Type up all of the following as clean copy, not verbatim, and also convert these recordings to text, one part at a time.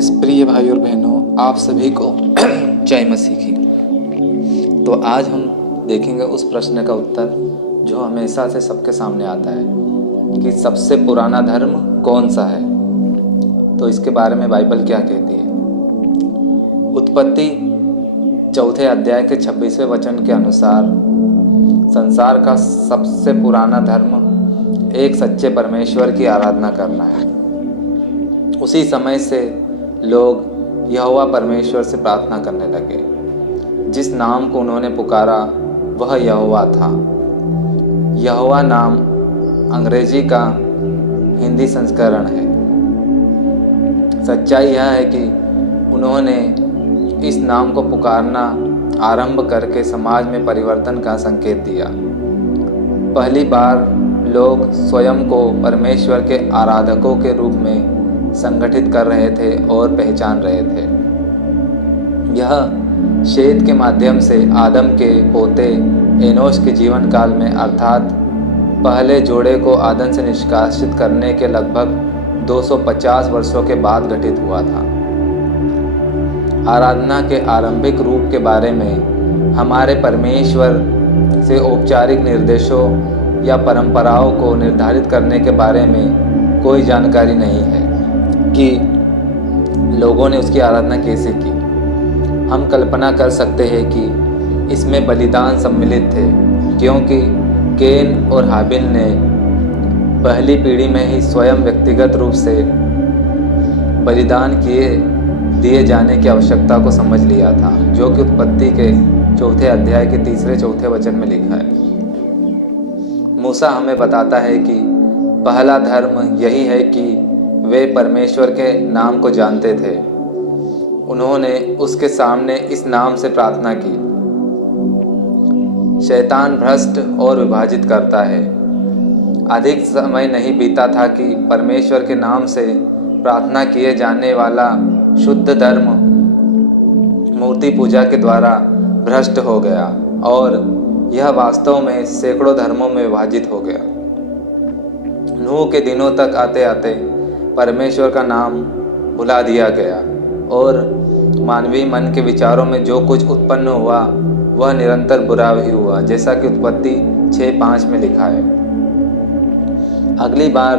प्रिय भाई और बहनों, आप सभी को जय मसीह की। तो आज हम देखेंगे उस प्रश्न का उत्तर जो हमेशा से सबके सामने आता है कि सबसे पुराना धर्म कौन सा है। तो इसके बारे में बाइबल क्या कहती है। उत्पत्ति चौथे अध्याय के 26वें वचन के अनुसार संसार का सबसे पुराना धर्म एक सच्चे परमेश्वर की आराधना करना है। उसी समय से लोग यहोवा परमेश्वर से प्रार्थना करने लगे। जिस नाम को उन्होंने पुकारा वह यहोवा था। यहोवा नाम अंग्रेजी का हिंदी संस्करण है। सच्चाई यह है कि उन्होंने इस नाम को पुकारना आरंभ करके समाज में परिवर्तन का संकेत दिया। पहली बार लोग स्वयं को परमेश्वर के आराधकों के रूप में संगठित कर रहे थे और पहचान रहे थे। यह शेत के माध्यम से आदम के पोते एनोश के जीवन काल में अर्थात पहले जोड़े को आदम से निष्कासित करने के लगभग 250 वर्षों के बाद घटित हुआ था। आराधना के आरंभिक रूप के बारे में हमारे परमेश्वर से औपचारिक निर्देशों या परंपराओं को निर्धारित करने के बारे में कोई जानकारी नहीं है कि लोगों ने उसकी आराधना कैसे की। हम कल्पना कर सकते हैं कि इसमें बलिदान सम्मिलित थे, क्योंकि केन और हाबिल ने पहली पीढ़ी में ही स्वयं व्यक्तिगत रूप से बलिदान दिए जाने की आवश्यकता को समझ लिया था, जो कि उत्पत्ति के चौथे अध्याय के 3-4 वचन में लिखा है। मूसा हमें बताता है कि पहला धर्म यही है कि वे परमेश्वर के नाम को जानते थे। उन्होंने उसके सामने इस नाम से प्रार्थना की। शैतान भ्रष्ट और विभाजित करता है। अधिक समय नहीं बीता था कि परमेश्वर के नाम से प्रार्थना किए जाने वाला शुद्ध धर्म मूर्ति पूजा के द्वारा भ्रष्ट हो गया और यह वास्तव में सैकड़ों धर्मों में विभाजित हो गया। नूह के दिनों तक आते आते परमेश्वर का नाम भुला दिया गया और मानवीय मन के विचारों में जो कुछ उत्पन्न हुआ वह निरंतर बुरा ही हुआ, जैसा कि उत्पत्ति 6:5 में लिखा है। अगली बार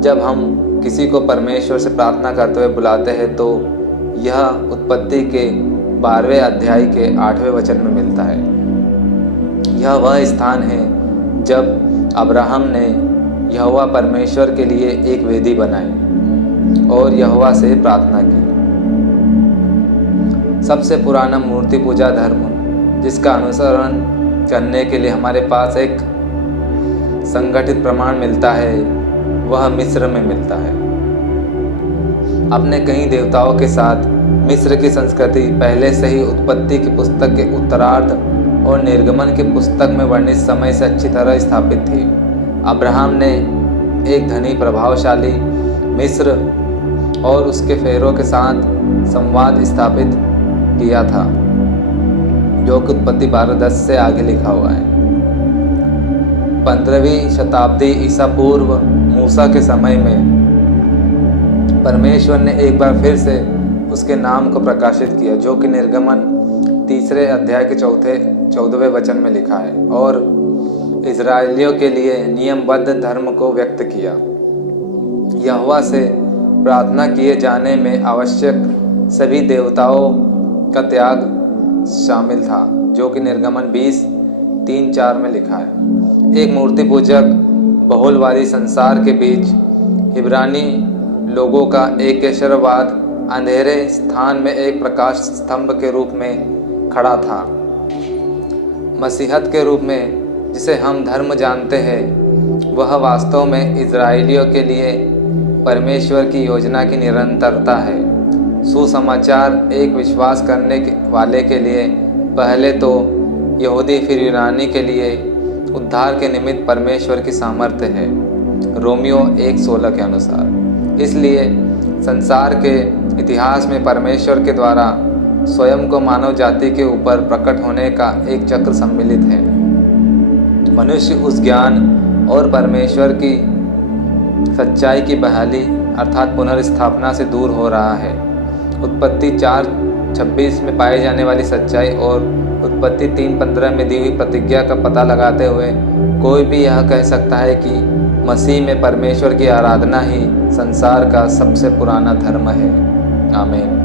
जब हम किसी को परमेश्वर से प्रार्थना करते हुए बुलाते हैं तो यह उत्पत्ति के 12वें अध्याय के 8वें वचन में मिलता है। यह वह स्थान है जब अब्राहम ने यहोवा परमेश्वर के लिए एक वेदी बनाई और यहोवा से प्रार्थना की। सबसे पुराना मूर्ति पूजा धर्म जिसका अनुसरण करने के लिए हमारे पास एक संगठित प्रमाण मिलता है वह मिस्र में मिलता है। अपने कई देवताओं के साथ मिस्र की संस्कृति पहले से ही उत्पत्ति की पुस्तक के उत्तरार्ध और निर्गमन की पुस्तक में वर्णित समय से अच्छी तरह स्थापित थी। अब्राहम ने एक धनी प्रभावशाली मिस्र और उसके फेरों के साथ संवाद स्थापित किया था, जो कि उत्पत्ति 12:10 से आगे लिखा हुआ है। 15वीं शताब्दी ईसा पूर्व मूसा के समय में परमेश्वर ने एक बार फिर से उसके नाम को प्रकाशित किया, जो कि निर्गमन 3 अध्याय के 14वें वचन में लिखा है, और इजराइलियों के लिए नियमबद्ध धर्म को व्यक्त किया। यहोवा से प्रार्थना किए जाने में आवश्यक सभी देवताओं का त्याग शामिल था, जो कि निर्गमन 20:3-4 में लिखा है। एक मूर्ति पूजक बहुलवादी संसार के बीच इब्रानी लोगों का एकेश्वरवाद अंधेरे स्थान में एक प्रकाश स्तंभ के रूप में खड़ा था। मसीहत के रूप में जिसे हम धर्म जानते हैं वह वास्तव में इजराइलियों के लिए परमेश्वर की योजना की निरंतरता है। सुसमाचार एक विश्वास करने वाले के लिए पहले तो यहूदी फिर यूनानी के लिए उद्धार के निमित्त परमेश्वर की सामर्थ्य है, रोमियो 1:16 के अनुसार। इसलिए संसार के इतिहास में परमेश्वर के द्वारा स्वयं को मानव जाति के ऊपर प्रकट होने का एक चक्र सम्मिलित है। मनुष्य उस ज्ञान और परमेश्वर की सच्चाई की बहाली अर्थात पुनर्स्थापना से दूर हो रहा है। उत्पत्ति 4:26 में पाई जाने वाली सच्चाई और उत्पत्ति 3:15 में दी हुई प्रतिज्ञा का पता लगाते हुए कोई भी यह कह सकता है कि मसीह में परमेश्वर की आराधना ही संसार का सबसे पुराना धर्म है। आमीन।